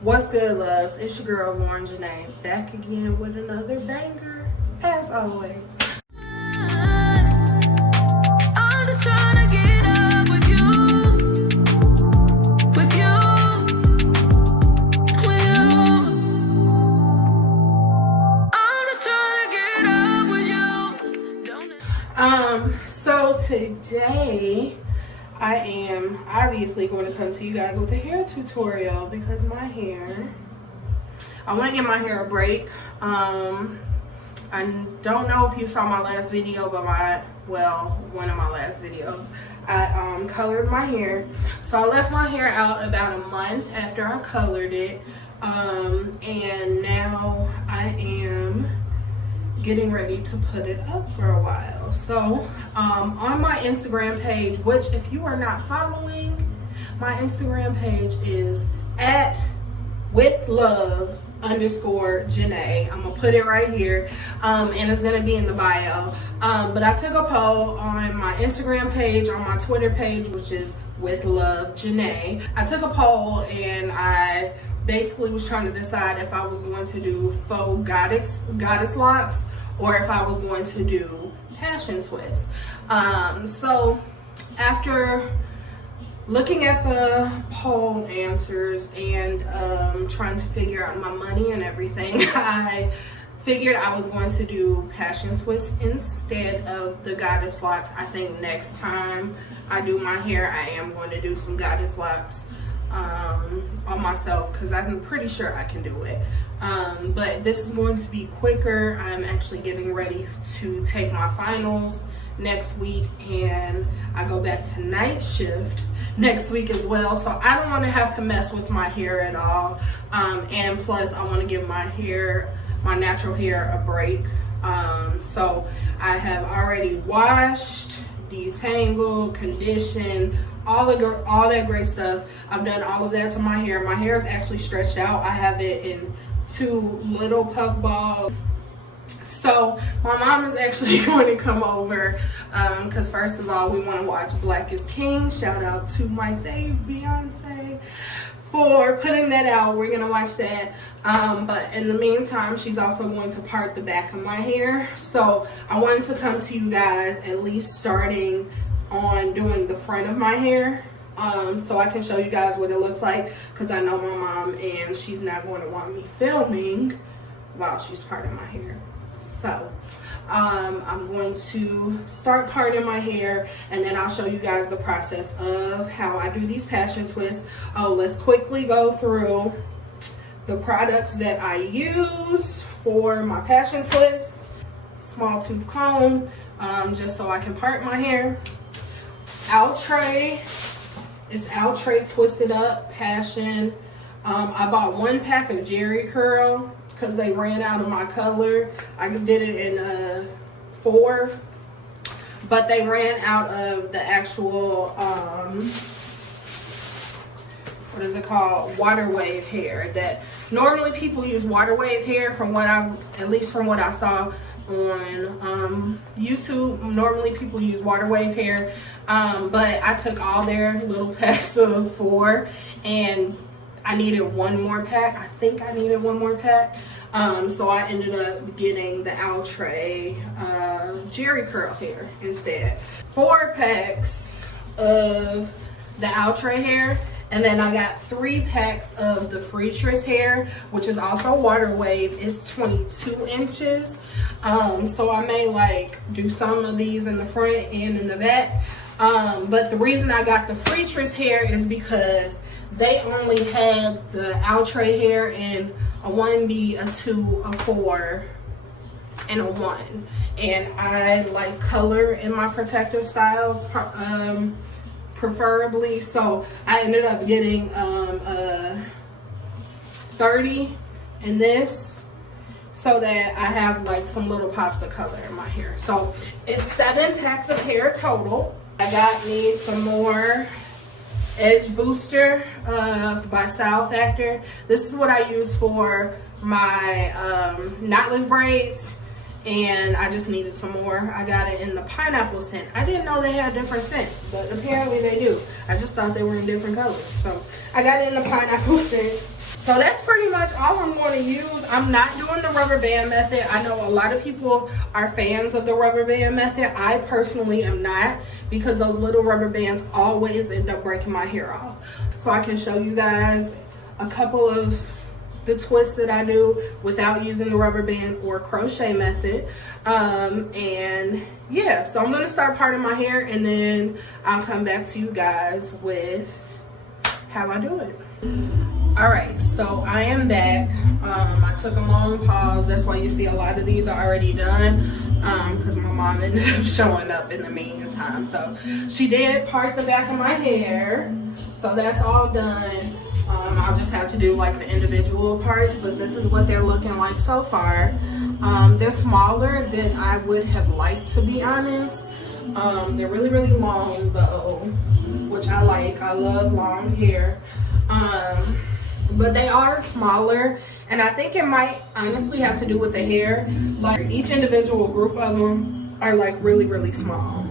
What's good, loves? It's your girl Jenae, back again with another banger, as always. I'm just trying to get up with you, with you, with you. I'm just trying to get up with you. So today I am obviously going to come to you guys with a hair tutorial because I want to give my hair a break. I don't know if you saw my last video, but one of my last videos, I colored my hair. So I left my hair out about a month after I colored it, and now I am getting ready to put it up for a while. So on my Instagram page, which if you are not following, my Instagram page is at WithLoveJenae. I'm gonna put it right here, and it's gonna be in the bio. But I took a poll on my Instagram page, on my Twitter page, which is WithLoveJenae. I took a poll and I basically was trying to decide if I was going to do faux goddess locks or if I was going to do passion twist. So after looking at the poll answers and trying to figure out my money and everything, I figured I was going to do passion twist instead of the goddess locks. I think next time I do my hair, I am going to do some goddess locks on myself because I'm pretty sure I can do it. But this is going to be quicker. I'm actually getting ready to take my finals next week, and I go back to night shift next week as well, so I don't want to have to mess with my hair at all, and plus I want to give my natural hair a break. So I have already washed, detangled, conditioned, all that great stuff. I've done all of that to my hair. My hair is actually stretched out. I have it in 2 little puff balls. So my mom is actually going to come over because first of all, we want to watch Black is King. Shout out to my fave Beyonce for putting that out. We're gonna watch that, but in the meantime, she's also going to part the back of my hair. So I wanted to come to you guys at least starting on doing the front of my hair, so I can show you guys what it looks like, because I know my mom and she's not going to want me filming while she's parting my hair. So I'm going to start parting my hair, and then I'll show you guys the process of how I do these passion twists. Oh, let's quickly go through the products that I use for my passion twists. Small tooth comb, just so I can part my hair. Outre, it's Outre Twisted Up Passion. I bought 1 pack of Jerry Curl because they ran out of my color. I did it in 4, but they ran out of the actual what is it called, water wave hair. That normally people use water wave hair, from what at least from what I saw on YouTube. Normally people use water wave hair, but I took all their little packs of 4, and I needed 1 more pack. I think I needed 1 more pack. So I ended up getting the Outre Jerry Curl hair instead. 4 packs of the Outre hair, and then I got 3 packs of the Freetress hair, which is also water wave. It's 22 inches. So I may do some of these in the front and in the back. But the reason I got the Freetress hair is because they only had the Outre hair in a 1B, a 2, a 4, and a 1. And I like color in my protective styles, preferably. So I ended up getting a 30 in this, so that I have some little pops of color in my hair. So it's 7 packs of hair total. I got me some more Edge Booster by Style Factor. This is what I use for my knotless braids, and I just needed some more. I got it in the pineapple scent. I didn't know they had different scents, but apparently they do. I just thought they were in different colors. So I got it in the pineapple scent. So that's pretty much all I'm going to use. I'm not doing the rubber band method. I know a lot of people are fans of the rubber band method. I personally am not, because those little rubber bands always end up breaking my hair off. So I can show you guys a couple of the twists that I do without using the rubber band or crochet method. And yeah, so I'm going to start parting my hair, and then I'll come back to you guys with how I do it. All right, so I am back. I took a long pause. That's why you see a lot of these are already done, because my mom ended up showing up in the meantime. So she did part the back of my hair, so that's all done. I'll just have to do like the individual parts, but this is what they're looking like so far. They're smaller than I would have liked, to be honest. They're really, really long though, which I like. I love long hair. But they are smaller, and I think it might honestly have to do with the hair. Like each individual group of them are like really, really small,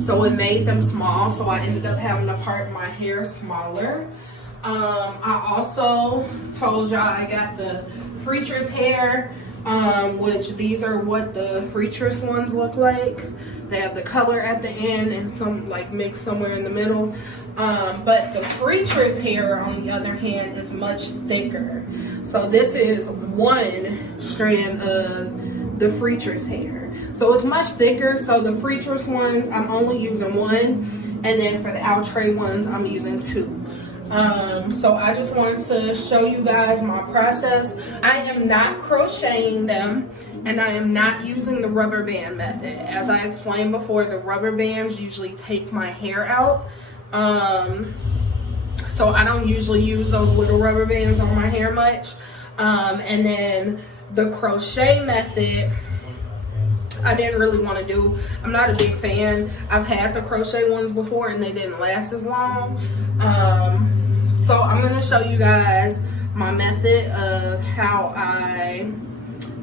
so it made them small, so I ended up having to part my hair smaller. I also told y'all I got the Freacher's hair, which these are what the Freacher's ones look like. They have the color at the end and some like mixed somewhere in the middle. But the Freacher's hair, on the other hand, is much thicker. So this is one strand of the Freacher's hair. So it's much thicker. So the Freacher's ones, I'm only using one. And then for the Outre ones, I'm using two. So I just wanted to show you guys my process. I am not crocheting them, and I am not using the rubber band method. As I explained before, the rubber bands usually take my hair out. So I don't usually use those little rubber bands on my hair much. And then the crochet method, I didn't really want to do. I'm not a big fan. I've had the crochet ones before and they didn't last as long. So I'm going to show you guys my method of how I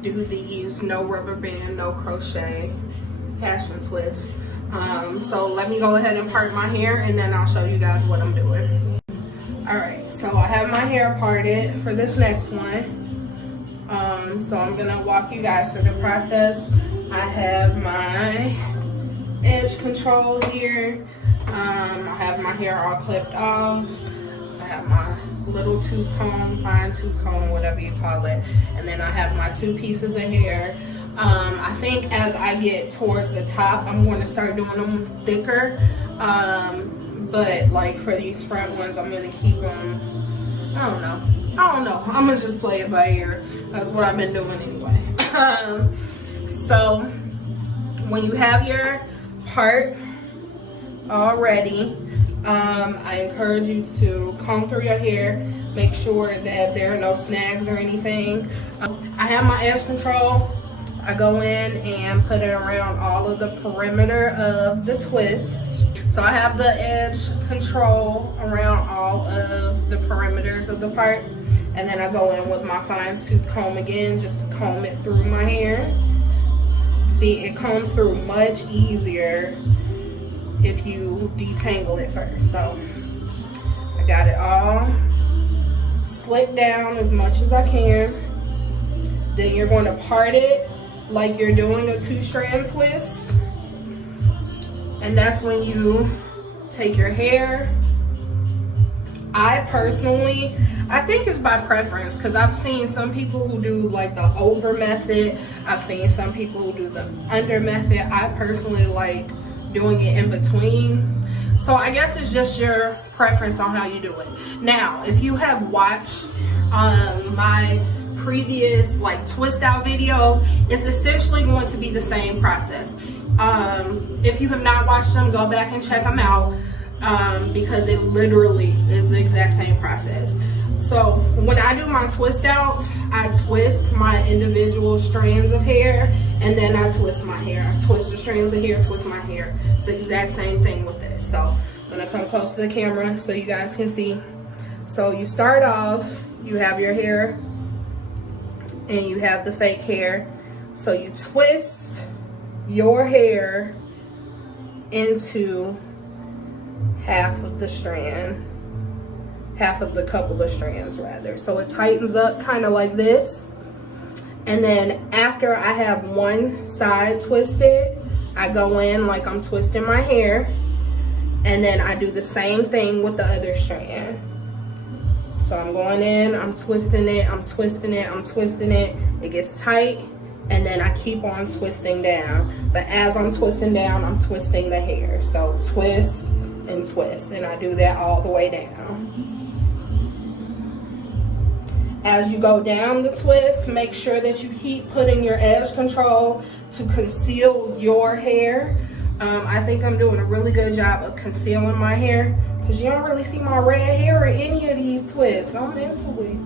do these no rubber band, no crochet passion twists. So let me go ahead and part my hair, and then I'll show you guys what I'm doing. Alright, so I have my hair parted for this next one. So I'm going to walk you guys through the process. I have my edge control here. I have my hair all clipped off. I have my little tooth comb, fine tooth comb, whatever you call it. And then I have my two pieces of hair. I think as I get towards the top, I'm going to start doing them thicker. But like for these front ones, I'm going to keep them, I don't know. I'm going to just play it by ear. That's what I've been doing anyway. So when you have your part all ready, I encourage you to comb through your hair, make sure that there are no snags or anything. I have my edge control. I go in and put it around all of the perimeter of the twist. So I have the edge control around all of the perimeters of the part, and then I go in with my fine tooth comb again just to comb it through my hair. See, it combs through much easier if you detangle it first. So I got it all slicked down as much as I can. Then you're going to part it like you're doing a two-strand twist, and that's when you take your hair. I personally, I think it's by preference, because I've seen some people who do like the over method. I've seen some people who do the under method. I personally like doing it in between. So I guess it's just your preference on how you do it. Now, if you have watched my previous like twist out videos, it's essentially going to be the same process. If you have not watched them, go back and check them out, because it literally is the exact same process. So when I do my twist outs, I twist my individual strands of hair, and then I twist my hair. I twist the strands of hair, twist my hair. It's the exact same thing with this. So I'm gonna come close to the camera so you guys can see. So you start off, you have your hair and you have the fake hair. So you twist your hair into half of the strand, half of the couple of strands rather. So it tightens up kind of like this. And then after I have one side twisted, I go in like I'm twisting my hair. And then I do the same thing with the other strand. So I'm going in, I'm twisting it, I'm twisting it, I'm twisting it. It gets tight, and then I keep on twisting down. But as I'm twisting down, I'm twisting the hair. So twist and twist, and I do that all the way down. As you go down the twist, make sure that you keep putting your edge control to conceal your hair. I think I'm doing a really good job of concealing my hair because you don't really see my red hair in any of these twists. I'm into it.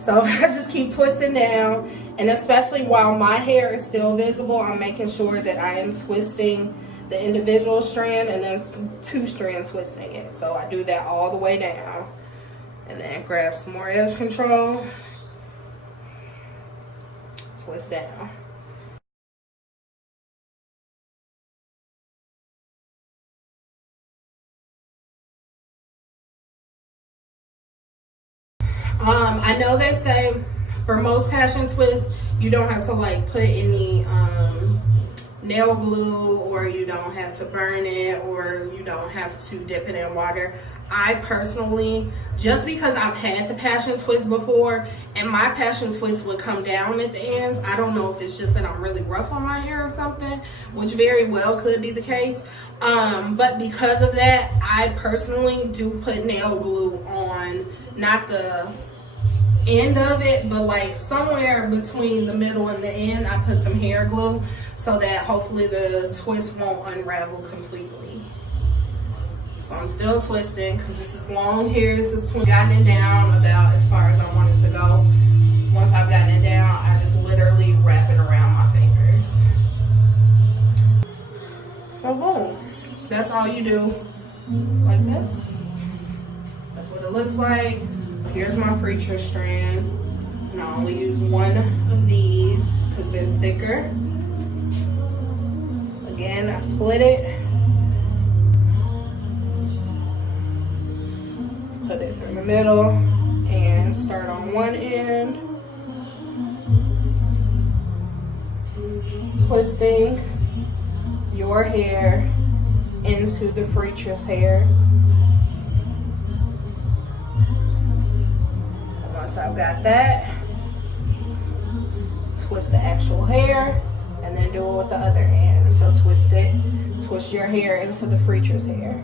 So I just keep twisting down, and especially while my hair is still visible, I'm making sure that I am twisting the individual strand and then 2-strand twisting it. So I do that all the way down, and then grab some more edge control, twist down. I know they say for most passion twists, you don't have to like put any nail glue, or you don't have to burn it, or you don't have to dip it in water. I personally, just because I've had the passion twist before and my passion twist would come down at the ends, I don't know if it's just that I'm really rough on my hair or something, which very well could be the case. But because of that, I personally do put nail glue on, not the end of it, but like somewhere between the middle and the end, I put some hair glue so that hopefully the twist won't unravel completely. So I'm still twisting because this is long hair. This is gotten it down about as far as I want it to go. Once I've gotten it down, I just literally wrap it around my fingers. So boom, that's all you do, like this. That's what it looks like. Here's my preacher strand, and I only use one of these because they're thicker. Again, I split it, put it through the middle, and start on one end, twisting your hair into the preacher's hair. Once I've got that, twist the actual hair, and then do it with the other end. So twist it, twist your hair into the preacher's hair.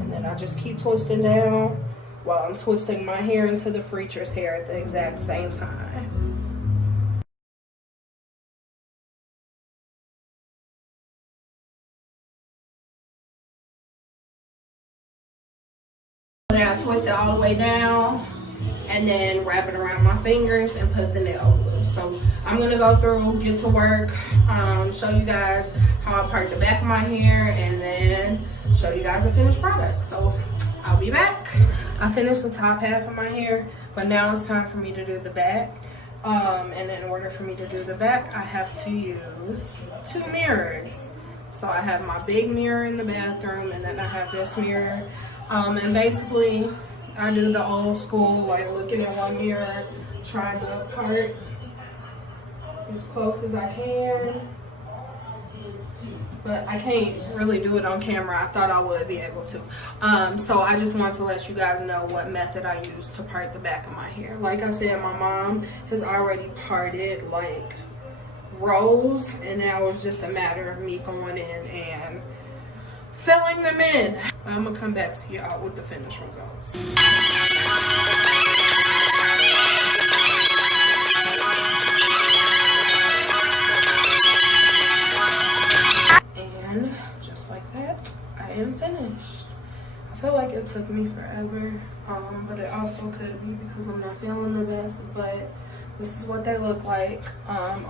And then I just keep twisting down while I'm twisting my hair into the preacher's hair at the exact same time. Now twist it all the way down, and then wrap it around my fingers and put the nail glue. So I'm gonna go through, get to work, show you guys how I part the back of my hair, and then show you guys the finished product. So I'll be back. I finished the top half of my hair, but now it's time for me to do the back. And in order for me to do the back, I have to use 2 mirrors. So I have my big mirror in the bathroom, and then I have this mirror. And basically, I do the old school, like looking at one mirror, trying to part as close as I can. But I can't really do it on camera. I thought I would be able to. So I just want to let you guys know what method I use to part the back of my hair. Like I said, my mom has already parted like rows, and now it's just a matter of me going in and filling them in. I'm gonna come back to y'all with the finished results. And just like that, I am finished. I feel like it took me forever, but it also could be because I'm not feeling the best, but this is what they look like.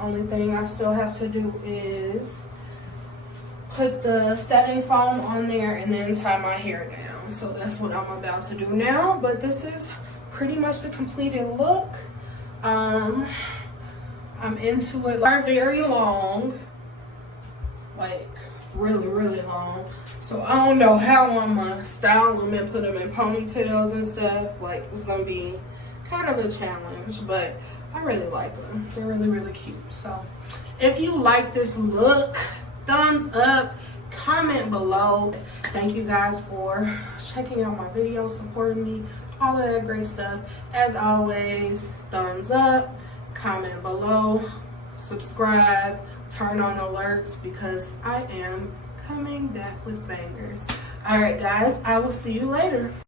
Only thing I still have to do is put the setting foam on there and then tie my hair down. So that's what I'm about to do now, but this is pretty much the completed look. I'm into it. They're very long, like really long. So I don't know how I'm gonna style them and put them in ponytails and stuff. Like, it's gonna be kind of a challenge, but I really like them. They're really cute. So if you like this look, thumbs up, comment below. Thank you guys for checking out my video, supporting me, all of that great stuff. As always, thumbs up, comment below, subscribe, turn on alerts, because I am coming back with bangers. All right guys, I will see you later.